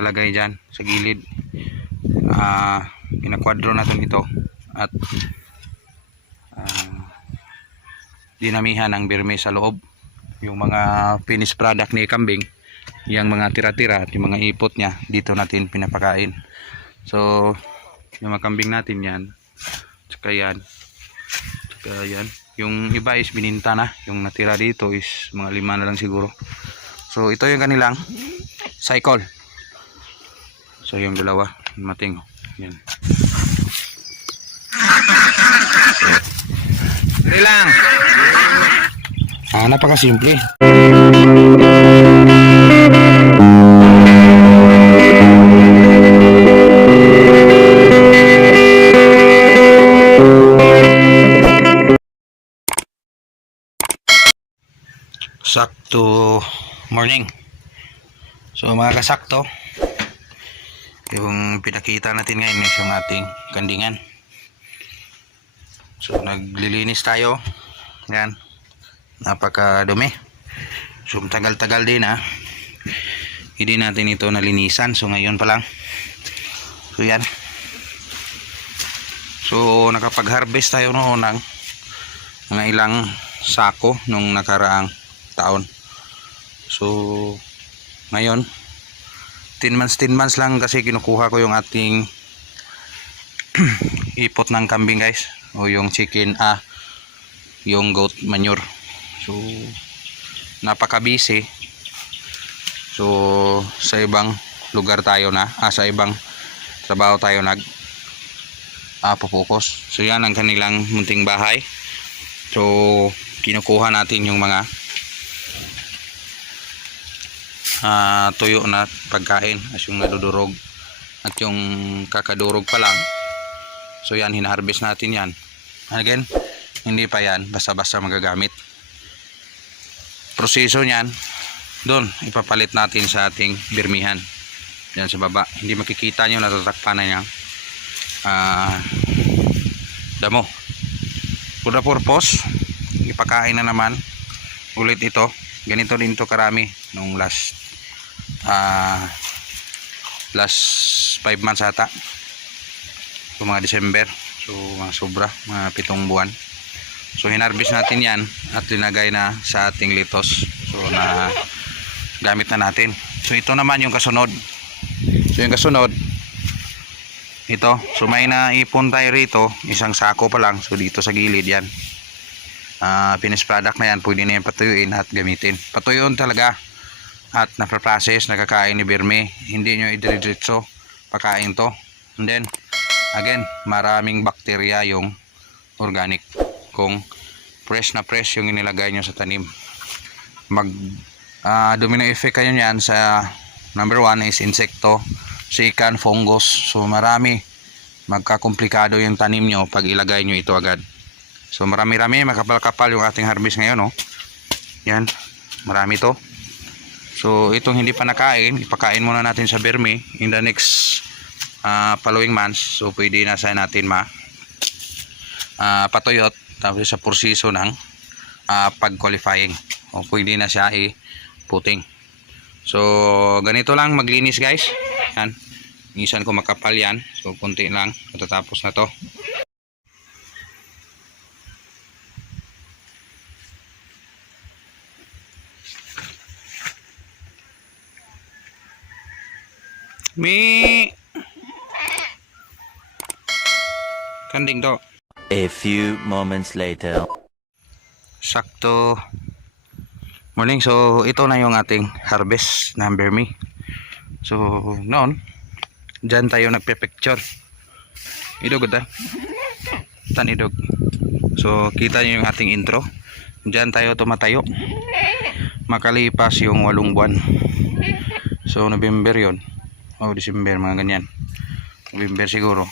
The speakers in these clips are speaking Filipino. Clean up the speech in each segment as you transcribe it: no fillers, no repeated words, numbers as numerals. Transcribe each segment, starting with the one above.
nakalagay dyan sa gilid. Pinakwadro natin ito at dinamihan ng birme sa loob. Yung mga finished product ni kambing, yung mga tira-tira at yung mga ipot niya, dito natin pinapakain. So yung mga kambing natin yan, tsaka yan, yung iba is bininta na, yung natira dito is mga 5 na lang siguro. So ito yung kanilang cycle. So yung dalawa mating yan. Dali lang. Napakasimple. Sakto morning. So mga kasakto, yung pinakita natin ngayon is yung ating kandingan. So naglilinis tayo. Yan, napakadumi. So tagal-tagal din hindi natin ito nalinisan. So ngayon pa lang. So yan. So nakapag-harvest tayo noon ng mga ilang sako nung nakaraang taon. So ngayon 10 months lang kasi kinukuha ko yung ating ipot ng kambing guys, o yung chicken, yung goat manure. So napaka-busy. So sa ibang lugar tayo sa ibang trabaho tayo pupokus. So yan ang kanilang munting bahay. So kinukuha natin yung mga tuyo na pagkain, as yung nadudurog at yung kakadurog pa lang. So yan, hinaharvest natin yan. Again, hindi pa yan basta-basta magagamit. Proseso niyan, doon ipapalit natin sa ating birmihan. Yan sa baba, hindi makikita nyo, natatakpan na niya damo. For the purpose, ipakain na naman ulit ito. Ganito din to karami nung last 5 months ata. So mga December. So mga sobra, mga 7 buwan. So hinarvest natin yan at linagay na sa ating litos. So na gamit na natin. So ito naman yung kasunod. So yung kasunod ito. So may naipon tayo rito, isang sako pa lang. So dito sa gilid yan. Finished product na yan, pwede na yan patuyuin at gamitin. Patuyuin talaga at napaprocess, nakakain ni birme. Hindi nyo idiriritso pakain to. And then again, maraming bakterya yung organic kung fresh na fresh yung inilagay nyo sa tanim. Domino effect kayo yan sa number 1 is insekto, second fungus. So marami, magkakomplikado yung tanim nyo pag ilagay nyo ito agad. So marami-rami, makapal-kapal yung ating harvest ngayon, yan, marami to. So itong hindi pa nakain, ipakain muna natin sa birme in the next following months. So pwede na sa natin patuyot, tapos sa proseso ng pag-qualifying, o pwede na siya i-puting. So ganito lang maglinis guys. Yan, minsan ko makapal yan. So kunti lang, matatapos na to. Kanding to. A few moments later. Sakto morning. So ito na yung ating harvest ng birme. So noon dyan tayo nagpe-picture. Idog tan idog. So kita nyo yung ating intro. Dyan tayo tumatayo. Makalipas yung 8 buwan. So November yon, December, mga ganyan. November siguro.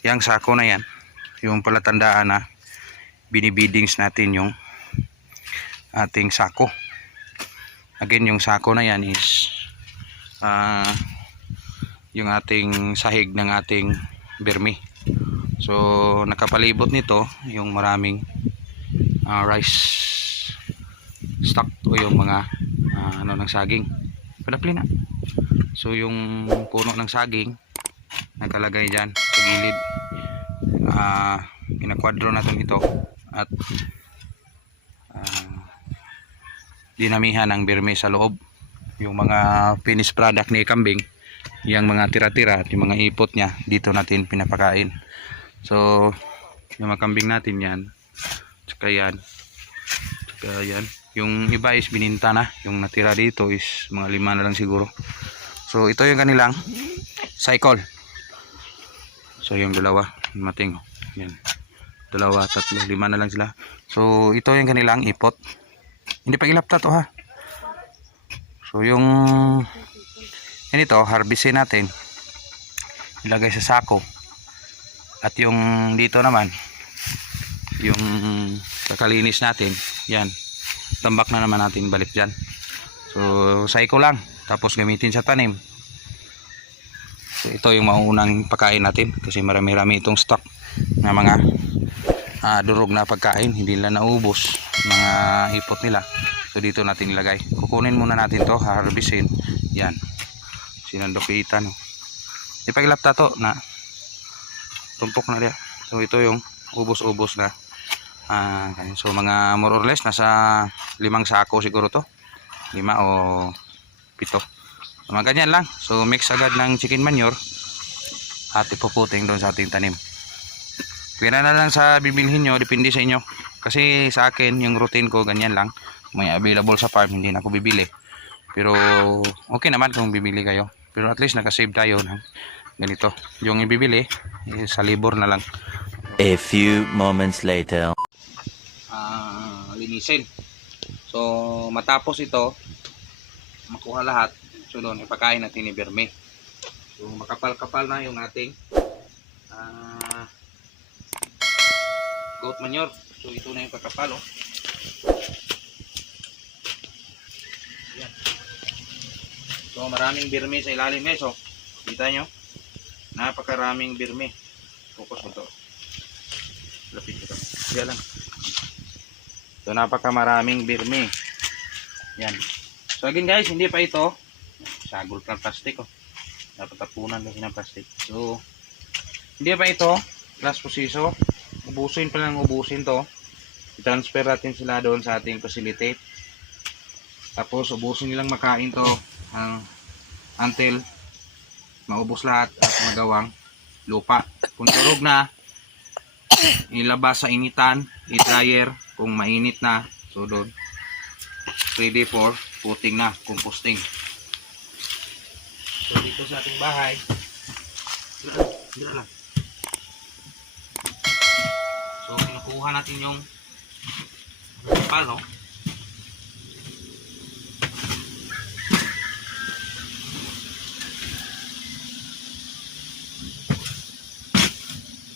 Yang sako na yan, yung palatandaan na binibidings natin yung ating sako. Again, yung sako na yan is yung ating sahig ng ating birme. So nakapalibot nito yung maraming rice stock o yung mga ng saging. Padapli na. So yung puno ng saging nakalagay dyan sa gilid, pinakwadro natin ito at dinamihan ng birme sa loob. Yung mga finished product ni kambing, yung mga tira-tira at yung mga ipot niya, dito natin pinapakain. So yung mga kambing natin yan, tsaka yan, yung iba is bininta na, yung natira dito is mga 5 na lang siguro. So ito yung kanilang cycle. So yung dalawa, mating, yan, 2, 3, 5 na lang sila. So ito yung kanilang ipot, hindi pa ilapta to ha. So yung ito, harvestin natin, ilagay sa sako. At yung dito naman, yung kakalinis natin, yan, tambak na naman natin balik dyan. So cycle lang, tapos gamitin sa tanim. So ito yung mauunang pagkain natin, kasi marami-rami itong stock na mga durog na pagkain, hindi nila naubos mga ipot nila. So dito natin ilagay. Kukunin muna natin to, harvestin. Yan, sinandokitan, no? Ipaglapta to na tumpok na dia. So ito yung ubos-ubos na. So mga more or less nasa 5 sako siguro to, 5 o 7, mga ganyan lang. So mix agad ng chicken manure at ipuputing doon sa ating tanim. Pira na lang sa bibilhin nyo, depende sa inyo. Kasi sa akin, yung routine ko ganyan lang. May available sa farm, hindi na ako bibili. Pero okay naman kung bibili kayo. Pero at least nakasave tayo ng ganito. Yung ibibili sa libor na lang. A few moments later. Linisin. So matapos ito, makuha lahat, so doon ipakain natin ni Berme. So makapal-kapal na yung ating goat manure. So ito na yung kakapal, oh. Yan. So maraming birme sa ilalim, guys, oh. Kita nyo, napakaraming birme. Focus mo to, lapit ito, yan lang. So napakamaraming birme. Yan. So again guys, hindi pa ito sagol ka plastic, oh. Dapat tapunan kasi ng plastic. So hindi pa ito last position. Ubusin pa lang, ubusin to. I-transfer natin sila doon sa ating facility. Tapos ubusin nilang makain to until maubos lahat at magawang lupa. Kung turog na, ilabas sa initan, i-dryer kung mainit na. So doon, ready for putting na, composting. So dito sa ating bahay, dito lang. So kinukuha natin yung kapal, no?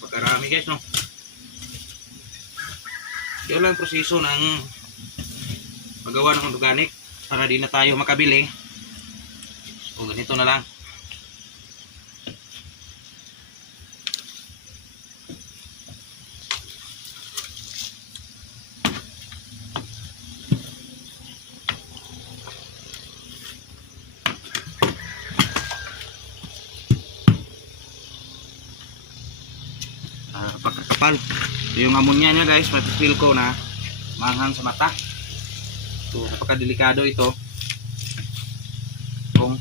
Pagkarami guys, no? Yan lang proseso ng magawa ng organic para di na tayo makabili. So ganito na lang. Pagkakapal. So, yung ammonia nya guys, mati-feel ko na maanghang sa mata. So napakadelikado ito kung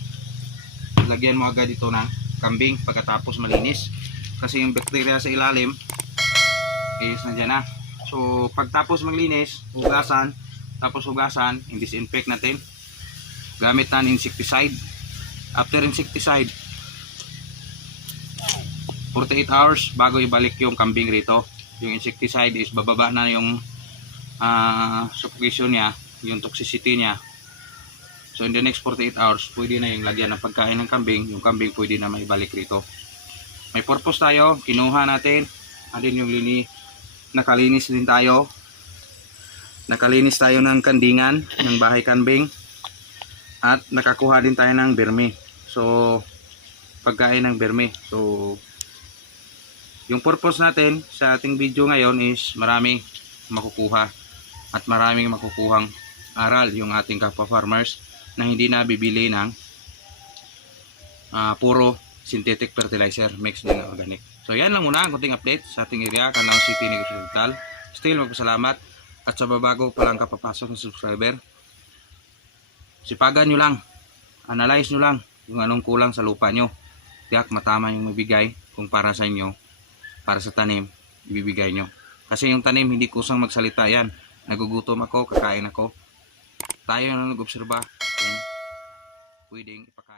lagyan mo agad ito ng kambing pagkatapos malinis, kasi yung bacteria sa ilalim is nandiyan na. So pagtapos maglinis, hugasan, tapos hugasan, i-disinfect natin gamit ng insecticide. After insecticide, 48 hours bago ibalik yung kambing rito. Yung insecticide is bababa na yung suffocation niya, yung toxicity niya. So in the next 48 hours, pwede na yung lagyan ng pagkain ng kambing. Yung kambing pwede na maibalik rito. May purpose tayo, kinuha natin. Alin yung nakalinis din tayo. Nakalinis tayo ng kandingan, ng bahay kambing. At nakakuha din tayo ng berme. So pagkain ng berme. So yung purpose natin sa ating video ngayon is maraming makukuha at maraming makukuhang aral yung ating kapwa farmers na hindi na bibili ng puro synthetic fertilizer mixed din na organic. So yan lang muna ang kunting update sa ating area, Canlaon City, Negros Oriental. Still magpasalamat at sa babago pa lang kapapasok ng subscriber, sipagan nyo lang, analyze nyo lang kung anong kulang sa lupa nyo. Tiyak matama yung mabigay kung para sa inyo, para sa tanim, ibibigay nyo. Kasi yung tanim hindi kusang magsalita yan. Nagugutom ako, kakain ako. Tayo na nag-obserba kung pwedeng ipakain.